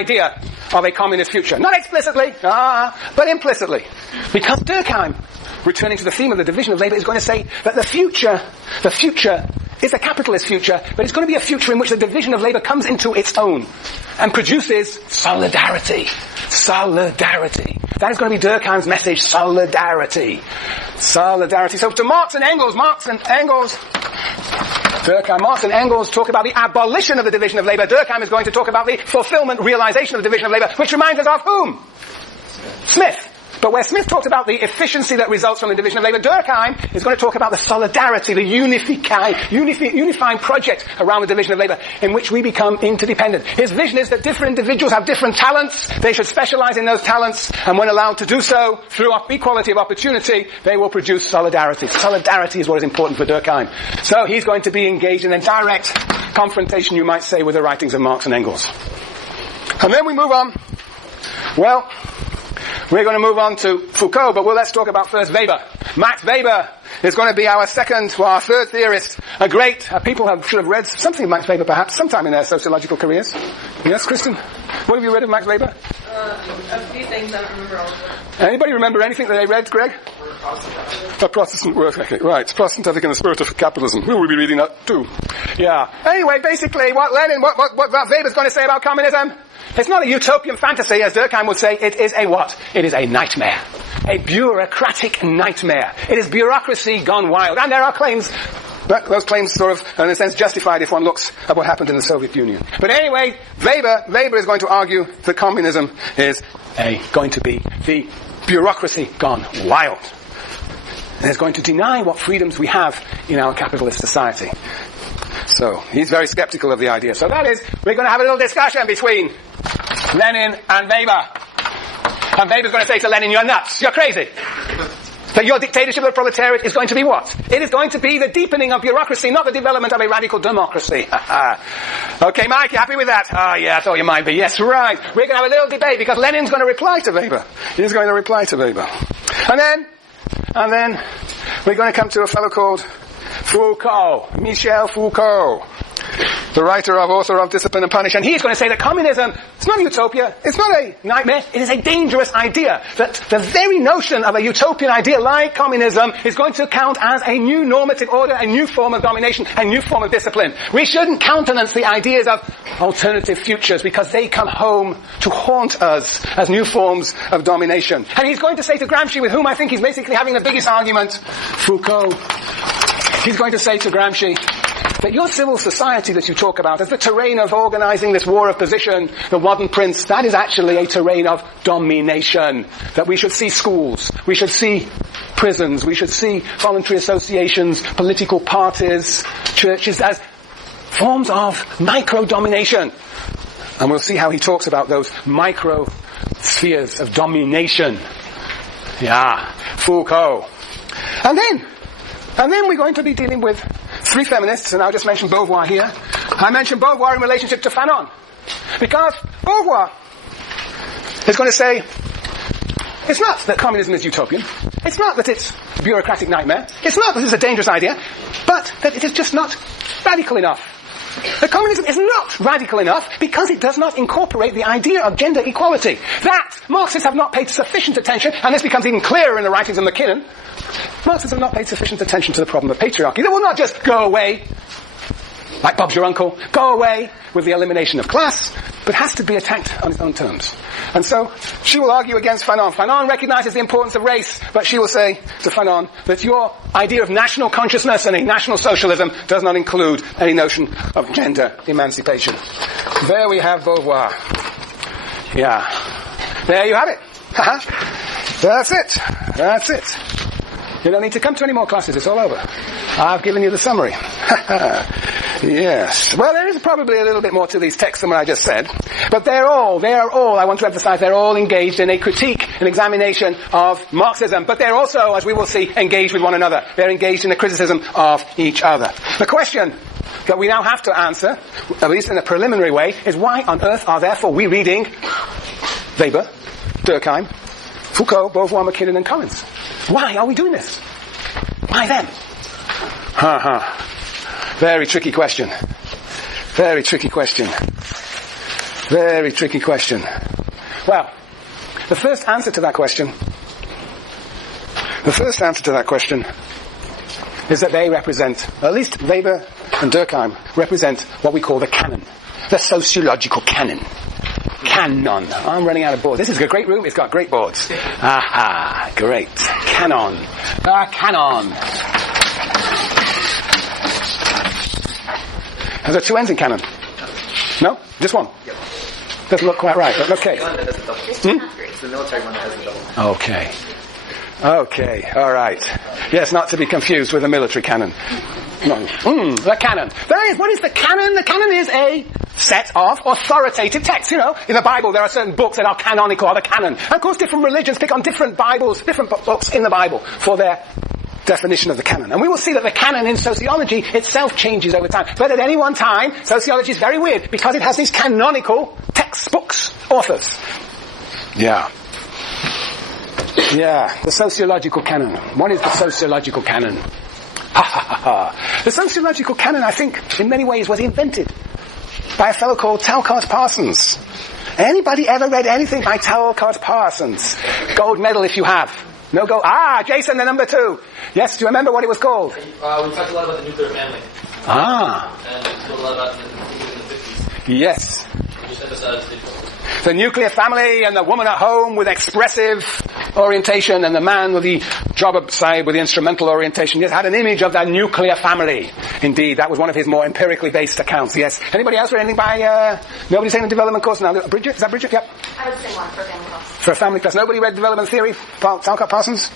idea of a communist future. Not explicitly, but implicitly. Because Durkheim, returning to the theme of the division of labour, is going to say that the future is a capitalist future, but it's going to be a future in which the division of labour comes into its own and produces solidarity. Solidarity. That is going to be Durkheim's message, solidarity. Solidarity. So to Marx and Engels talk about the abolition of the division of labour. Durkheim is going to talk about the fulfillment, realization of the division of labour, which reminds us of whom? Smith. But where Smith talked about the efficiency that results from the division of labour, Durkheim is going to talk about the solidarity, the unifying project around the division of labour in which we become interdependent. His vision is that different individuals have different talents. They should specialise in those talents, and when allowed to do so through equality of opportunity, they will produce solidarity. Solidarity is what is important for Durkheim. So he's going to be engaged in a direct confrontation, you might say, with the writings of Marx and Engels. And then we move on. Well, we're going to move on to Foucault, but let's talk about first Weber. Max Weber is going to be our third theorist. People should have read something of Max Weber perhaps, sometime in their sociological careers. Yes, Kristen? What have you read of Max Weber? A few things, I don't remember all of them. Anybody remember anything that they read, Greg? A Protestant work ethic, right. Protestant ethic in the spirit of capitalism. We'll be reading that too. Yeah. Anyway, basically, what Weber's going to say about communism, it's not a utopian fantasy, as Durkheim would say. It is a what? It is a nightmare. A bureaucratic nightmare. It is bureaucracy gone wild. And there are claims, but those claims sort of, in a sense, justified if one looks at what happened in the Soviet Union. But anyway, Weber is going to argue that communism is going to be the bureaucracy gone wild. And is going to deny what freedoms we have in our capitalist society. So, he's very skeptical of the idea. So that is, we're going to have a little discussion between Lenin and Weber. And Weber's going to say to Lenin, you're nuts, you're crazy. That your dictatorship of the proletariat is going to be what? It is going to be the deepening of bureaucracy, not the development of a radical democracy. Okay, Mike, you happy with that? Yeah, I thought you might be. Yes, right. We're going to have a little debate because Lenin's going to reply to Weber. He's going to reply to Weber. And then we're going to come to a fellow called Foucault, Michel Foucault, the author of Discipline and Punish, and he's going to say that communism, it's not a utopia, it's not a nightmare, it is a dangerous idea. That the very notion of a utopian idea like communism is going to count as a new normative order, a new form of domination, a new form of discipline. We shouldn't countenance the ideas of alternative futures because they come home to haunt us as new forms of domination. And he's going to say to Gramsci, with whom I think he's basically having the biggest argument, Foucault, he's going to say to Gramsci that your civil society that you talk about as the terrain of organizing this war of position, the modern prince, that is actually a terrain of domination. That we should see schools, we should see prisons, we should see voluntary associations, political parties, churches as forms of micro-domination. And we'll see how he talks about those micro-spheres of domination. Yeah, Foucault. And then we're going to be dealing with three feminists, and I'll just mention Beauvoir here. I mention Beauvoir in relationship to Fanon. Because Beauvoir is going to say, it's not that communism is utopian. It's not that it's a bureaucratic nightmare. It's not that it's a dangerous idea. But that it is just not radical enough. That communism is not radical enough because it does not incorporate the idea of gender equality. That Marxists have not paid sufficient attention, and this becomes even clearer in the writings of McKinnon. Marxists have not paid sufficient attention to the problem of patriarchy. They will not just go away, like Bob's your uncle, go away with the elimination of class, but has to be attacked on its own terms. And so, she will argue against Fanon. Fanon recognizes the importance of race, but she will say to Fanon that your idea of national consciousness and a national socialism does not include any notion of gender emancipation. There we have Beauvoir. Yeah. There you have it. That's it. You don't need to come to any more classes, it's all over. I've given you the summary. Yes. Well, there is probably a little bit more to these texts than what I just said. But they are all, I want to emphasize, they're all engaged in a critique, an examination of Marxism. But they're also, as we will see, engaged with one another. They're engaged in a criticism of each other. The question that we now have to answer, at least in a preliminary way, is why on earth are therefore we reading Weber, Durkheim, Foucault, Beauvoir, McKinnon, and Collins? Why are we doing this? Why them? Very tricky question. Very tricky question. Very tricky question. Well, the first answer to that question is that they represent, at least Weber and Durkheim, represent what we call the canon. The sociological canon. Canon. I'm running out of boards. This is a great room. It's got great boards. Aha, great. Canon. Canon. Are there two ends in canon? No? Just one? Yep. Doesn't look quite right, but okay. The one that has the double. It's the military one that has the double. Okay, alright. Yes, not to be confused with the military canon. No. The canon. What is the canon? The canon is a set of authoritative texts. You know, in the Bible there are certain books that are canonical, or the canon. And of course different religions pick on different Bibles, different books in the Bible for their definition of the canon. And we will see that the canon in sociology itself changes over time. But at any one time, sociology is very weird because it has these canonical textbooks, authors. Yeah, the sociological canon. What is the sociological canon? The sociological canon, I think, in many ways was invented by a fellow called Talcott Parsons. Anybody ever read anything by Talcott Parsons? Gold medal if you have. No go. Jason, the number 2. Yes, do you remember what it was called? We talked a lot about the nuclear family. And we talked a lot about the 50s. Yes. We just emphasized the nuclear family and the woman at home with expressive orientation and the man with the job side with the instrumental orientation. Yes, had an image of that nuclear family. Indeed, that was one of his more empirically based accounts. Yes. Anybody else read anything by, nobody's taken the development course now? Bridget? Is that Bridget? Yep. I would say one for family class. For a family class. Nobody read development theory? Talcott Parsons?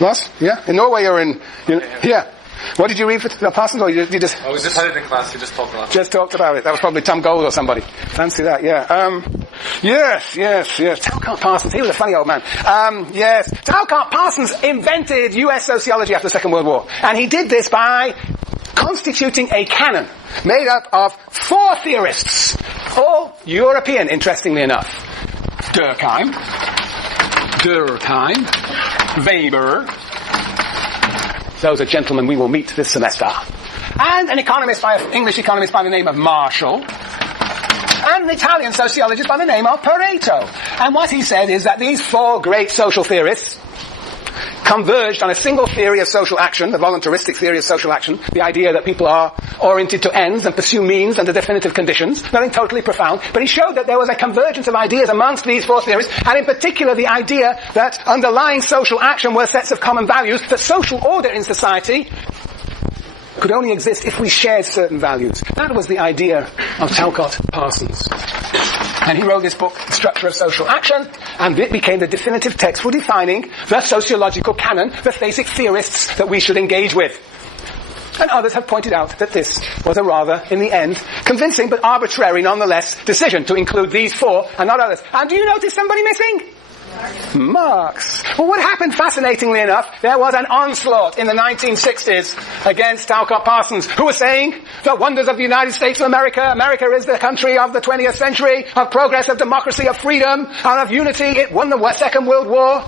Ross? Yeah? In Norway or in here? What did you read for Parsons, or you just... I was just had it in class, you just talked about it. Just talked about it. That was probably Tom Gold or somebody. Fancy that, yeah. Yes. Talcott Parsons, he was a funny old man. Yes. Talcott Parsons invented US sociology after the Second World War. And he did this by constituting a canon made up of 4 theorists, all European, interestingly enough. Durkheim, Weber. Those are gentlemen we will meet this semester. And an English economist by the name of Marshall. And an Italian sociologist by the name of Pareto. And what he said is that these 4 great social theorists converged on a single theory of social action, the voluntaristic theory of social action, the idea that people are oriented to ends and pursue means under definitive conditions, nothing totally profound, but he showed that there was a convergence of ideas amongst these 4 theories, and in particular the idea that underlying social action were sets of common values, that social order in society could only exist if we shared certain values. That was the idea of Talcott Parsons. And he wrote this book, The Structure of Social Action, and it became the definitive text for defining the sociological canon, the basic theorists that we should engage with. And others have pointed out that this was a rather, in the end, convincing but arbitrary nonetheless decision to include these 4 and not others. And do you notice somebody missing? Marx. Well, what happened, fascinatingly enough, there was an onslaught in the 1960s against Talcott Parsons, who was saying the wonders of the United States of America. America is the country of the 20th century, of progress, of democracy, of freedom, and of unity. It won the Second World War.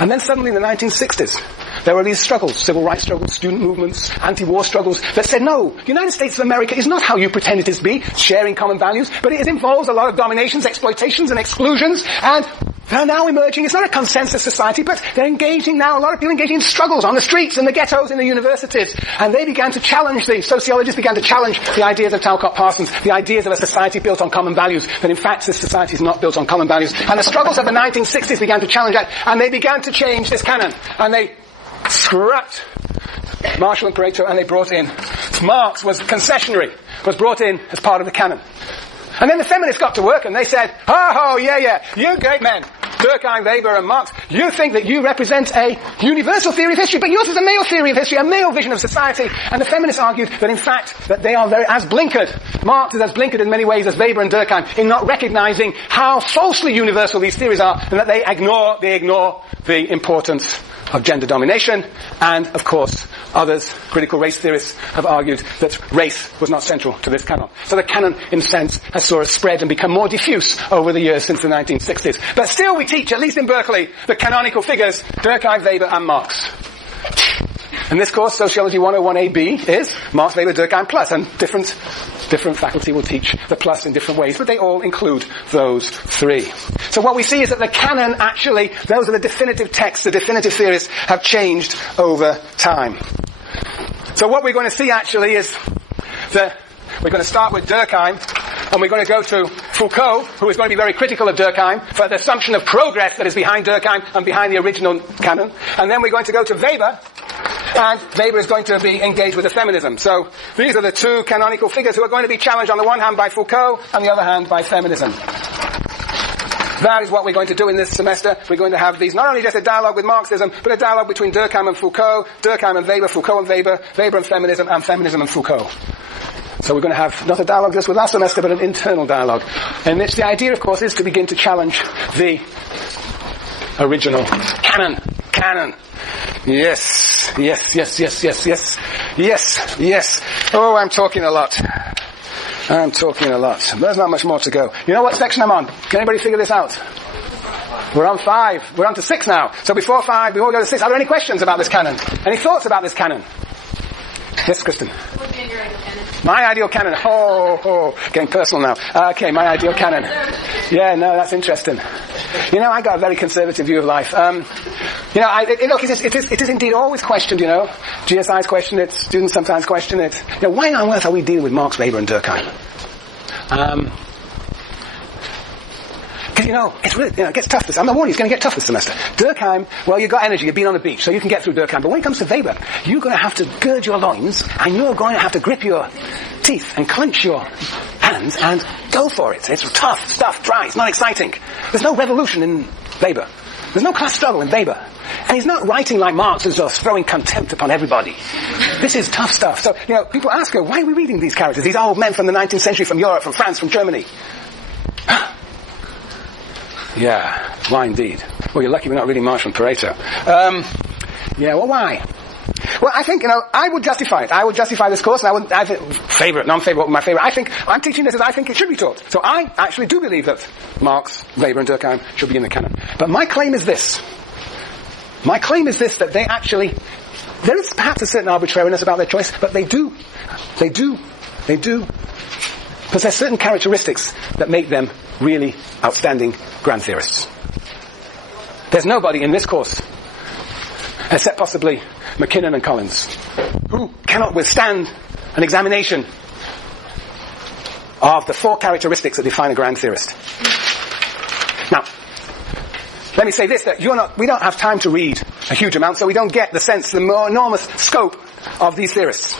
And then suddenly in the 1960s, there were these struggles, civil rights struggles, student movements, anti-war struggles, that said, no, the United States of America is not how you pretend it is to be, sharing common values, but it involves a lot of dominations, exploitations, and exclusions, and they're now emerging. It's not a consensus society, but they're engaging now, a lot of people engaging in struggles on the streets, in the ghettos, in the universities, and they began to challenge, the sociologists began to challenge the ideas of Talcott Parsons, the ideas of a society built on common values, that in fact this society is not built on common values. And the struggles of the 1960s began to challenge that, and they began to change this canon, and they scrapped Marshall and Pareto, and they brought in Marx was brought in as part of the canon. And then the feminists got to work and they said, you great men, Durkheim, Weber and Marx, you think that you represent a universal theory of history, but yours is a male theory of history, a male vision of society. And the feminists argued that in fact that they are as blinkered. Marx is as blinkered in many ways as Weber and Durkheim in not recognizing how falsely universal these theories are, and that they ignore the importance of gender domination. And of course others, critical race theorists, have argued that race was not central to this canon. So the canon, in a sense, has sort of spread and become more diffuse over the years since the 1960s. But still we teach, at least in Berkeley, the canonical figures, Durkheim, Weber and Marx. In this course, Sociology 101AB is Marx, Weber, Durkheim plus, and different faculty will teach the plus in different ways, but they all include those three. So what we see is that the canon actually, those are the definitive texts, the definitive theories have changed over time. So what we're going to see actually is we're going to start with Durkheim, and we're going to go to Foucault, who is going to be very critical of Durkheim for the assumption of progress that is behind Durkheim and behind the original canon. And then we're going to go to Weber, and Weber is going to be engaged with the feminism. So these are the two canonical figures who are going to be challenged on the one hand by Foucault, and the other hand by feminism. That is what we're going to do in this semester. We're going to have these, not only just a dialogue with Marxism, but a dialogue between Durkheim and Foucault, Durkheim and Weber, Foucault and Weber, Weber and feminism and Foucault. So we're going to have not a dialogue just with last semester, but an internal dialogue. And which the idea, of course, is to begin to challenge the original canon. Yes. Oh, I'm talking a lot. There's not much more to go. You know what section I'm on? Can anybody figure this out? We're on 5. We're on to 6 now. So before 5, before we go to 6, are there any questions about this canon? Any thoughts about this canon? Yes, Kristen. What would be your ideal canon? My ideal canon. Getting personal now. Okay, my ideal canon. Yeah, no, that's interesting. You know, I got a very conservative view of life. It is indeed always questioned, you know. GSI's question it, students sometimes question it. You know, why on earth are we dealing with Marx, Weber and Durkheim? Because, you know, it gets tough I'm not warning you, it's going to get tough this semester. Durkheim, well, you've got energy, you've been on the beach, so you can get through Durkheim. But when it comes to Weber, you're going to have to gird your loins, and you're going to have to grip your teeth and clench your hands and go for it. It's tough stuff, dry, it's not exciting. There's no revolution in Weber. There's no class struggle in Weber. And he's not writing like Marx as just throwing contempt upon everybody. This is tough stuff. So, you know, people ask her, why are we reading these characters? These old men from the 19th century, from Europe, from France, from Germany. Yeah, why indeed? Well, you're lucky we're not reading Marx from Pareto. Why? Well, I think, you know, I would justify it. I would justify this course, and favorite, non-favorite, my favorite. I think, I'm teaching this as I think it should be taught. So I actually do believe that Marx, Weber and Durkheim should be in the canon. But my claim is this. That they actually, there is perhaps a certain arbitrariness about their choice, but they do possess certain characteristics that make them really outstanding grand theorists. There's nobody in this course, except possibly McKinnon and Collins, who cannot withstand an examination of the 4 characteristics that define a grand theorist. Now, let me say this, that we don't have time to read a huge amount, so we don't get the sense, the more enormous scope of these theorists.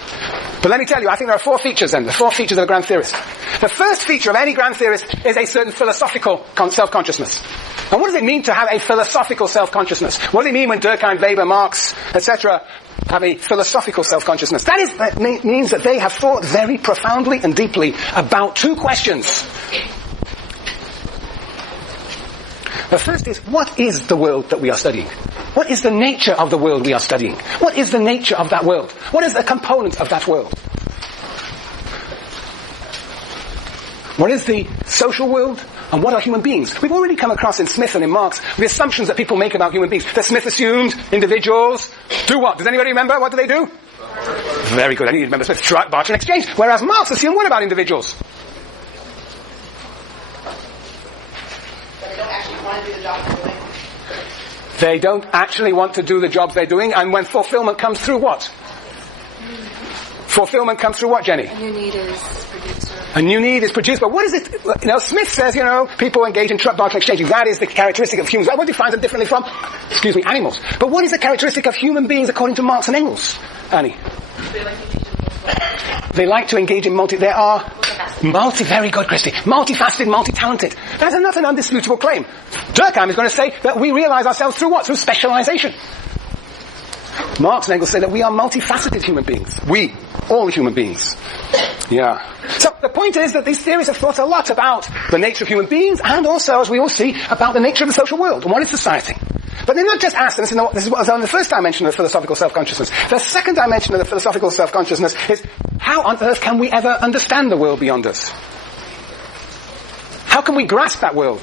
But let me tell you, I think there are 4 features then, the 4 features of a grand theorist. The first feature of any grand theorist is a certain philosophical self-consciousness. And what does it mean to have a philosophical self-consciousness? What does it mean when Durkheim, Weber, Marx, etc. have a philosophical self-consciousness? That means that they have thought very profoundly and deeply about 2 questions. The first is, what is the world that we are studying? What is the nature of the world we are studying? What is the nature of that world? What is the component of that world? What is the social world? And what are human beings? We've already come across in Smith and in Marx the assumptions that people make about human beings. That Smith assumed individuals do what? Does anybody remember? What do they do? Very good. I need to remember Smith. Strike, barter, and exchange. Whereas Marx assumed what about individuals? They don't actually want to do the jobs they're doing, and when fulfillment comes through what? Fulfillment comes through what, Jenny? A new need is produced. A new need is produced, but what is it? You know, Smith says, you know, people engage in truck barter exchange. That is the characteristic of humans. What defines them differently from, animals? But what is the characteristic of human beings according to Marx and Engels, Annie? They like to engage in They are very good, Christy. Multifaceted, multi-talented. That's not an undisputable claim. Durkheim is going to say that we realize ourselves through what? Through specialization. Marx and Engels say that we are multifaceted human beings. We, all human beings. Yeah. So the point is that these theories have thought a lot about the nature of human beings, and also, as we all see, about the nature of the social world and what is society. But they're not just asked, and this is what was on the first dimension of philosophical self-consciousness. The second dimension of the philosophical self-consciousness is, how on earth can we ever understand the world beyond us? How can we grasp that world?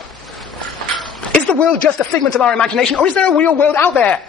Is the world just a figment of our imagination, or is there a real world out there